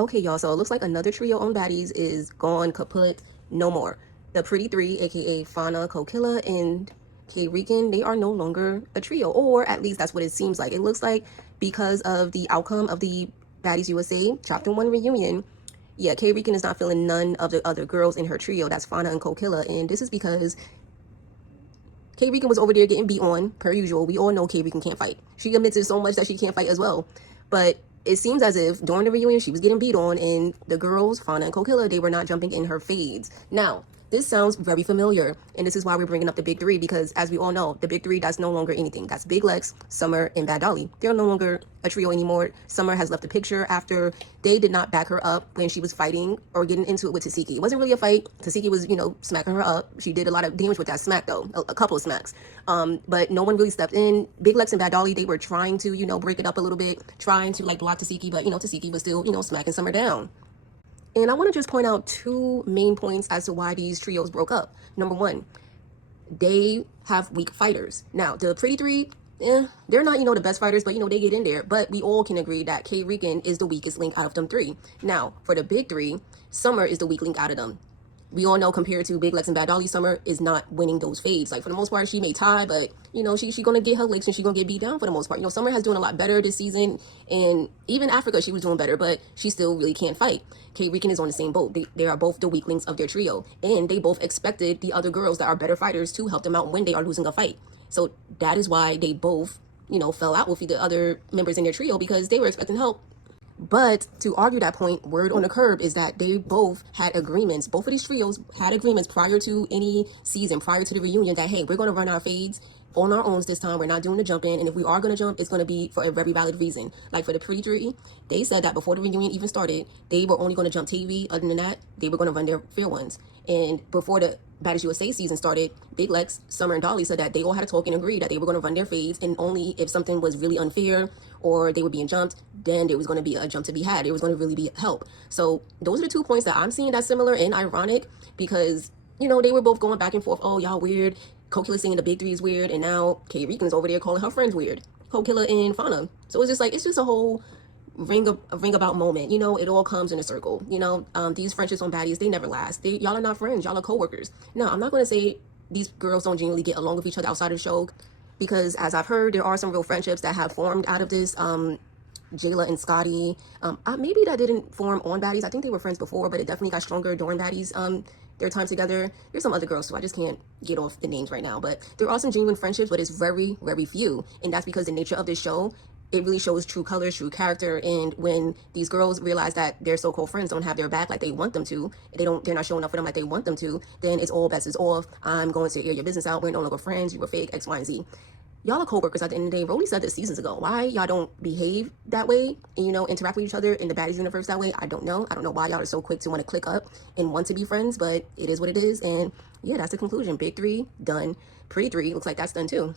Okay, y'all, so it looks like another trio on baddies is gone kaput, no more. The Pretty Three, aka Fauna, Kokilla, and Rican, they are no longer a trio, or at least that's what it seems like. It looks like because of the outcome of the Baddies USA Trapped in One reunion, yeah, Rican is not feeling none of the other girls in her trio. That's Fauna and Kokilla, and this is because Rican was over there getting beat on, per usual. We all know Rican can't fight. She admits it so much that she can't fight as well. But it seems as if during the reunion, she was getting beat on, and the girls, Fauna and Kokilla, they were not jumping in her fades. Now, this sounds very familiar, and this is why we're bringing up the big three, because as we all know, the big three, that's no longer anything. That's Big Lex, Summer, and Bad Dolly. They're no longer a trio anymore. Summer has left the picture after they did not back her up when she was fighting or getting into it with Tasiki. It wasn't really a fight. Tasiki was, smacking her up. She did a lot of damage with that smack, though, a couple of smacks. But no one really stepped in. Big Lex and Bad Dolly, they were trying to, break it up a little bit, trying to, block Tasiki, but, Tasiki was still, smacking Summer down. And I want to just point out two main points as to why these trios broke up. Number one, they have weak fighters. Now, the Pretty Three, they're not, the best fighters, but, they get in there. But we all can agree that Rican is the weakest link out of them three. Now, for the big three, Summer is the weak link out of them. We all know compared to Big Lex and Bad Dolly, Summer is not winning those fades. Like, for the most part, she may tie, but, she gonna get her licks and she gonna get beat down for the most part. Summer has doing a lot better this season, and even Africa, she was doing better, but she still really can't fight. Rican is on the same boat. They are both the weak links of their trio, and they both expected the other girls that are better fighters to help them out when they are losing a fight. So that is why they both, fell out with the other members in their trio, because they were expecting help. But to argue that point, word on the curb is that they both had agreements. Both of these trios had agreements prior to any season, prior to the reunion, that, hey, we're going to run our fades on our own this time. We're not doing the jump in. And if we are going to jump, it's going to be for a very valid reason. Like for the Pretty Three, they said that before the reunion even started, they were only going to jump TV. Other than that, they were going to run their fair ones. And before the Baddies USA season started, Big Lex, Summer, and Dolly said that they all had to talk and agree that they were going to run their fades, and only if something was really unfair or they were being jumped, then there was going to be a jump to be had. There was going to really be help. So those are the 2 points that I'm seeing that's similar and ironic, because, they were both going back and forth. Oh, y'all weird. Kokilla saying the big three is weird, and now Rican's over there calling her friends weird. Kokilla and Fauna. So it's just a whole ring about moment. It all comes in a circle. These friendships on baddies, they never last. Y'all are not friends. Y'all are co-workers. Now, I'm not going to say these girls don't genuinely get along with each other outside of the show, because as I've heard, there are some real friendships that have formed out of this. Jayla and Scotty, maybe that didn't form on baddies. I think they were friends before, but it definitely got stronger during baddies. Their time together. There's some other girls too. I just can't get off the names right now, but there are some genuine friendships, but it's very, very few, and that's because the nature of this show, it really shows true colors, true character. And when these girls realize that their so-called friends don't have their back like they want them to, they're not showing up for them like they want them to, then it's all bets is off. I'm going to air your business out. We're no longer friends. You were fake, X, Y, and Z. Y'all are co-workers at the end of the day. Rolly said this seasons ago. Why y'all don't behave that way and, interact with each other in the baddies universe that way? I don't know. I don't know why y'all are so quick to want to click up and want to be friends, but it is what it is. And yeah, that's the conclusion. Big three, done. Pretty Three, looks like that's done too.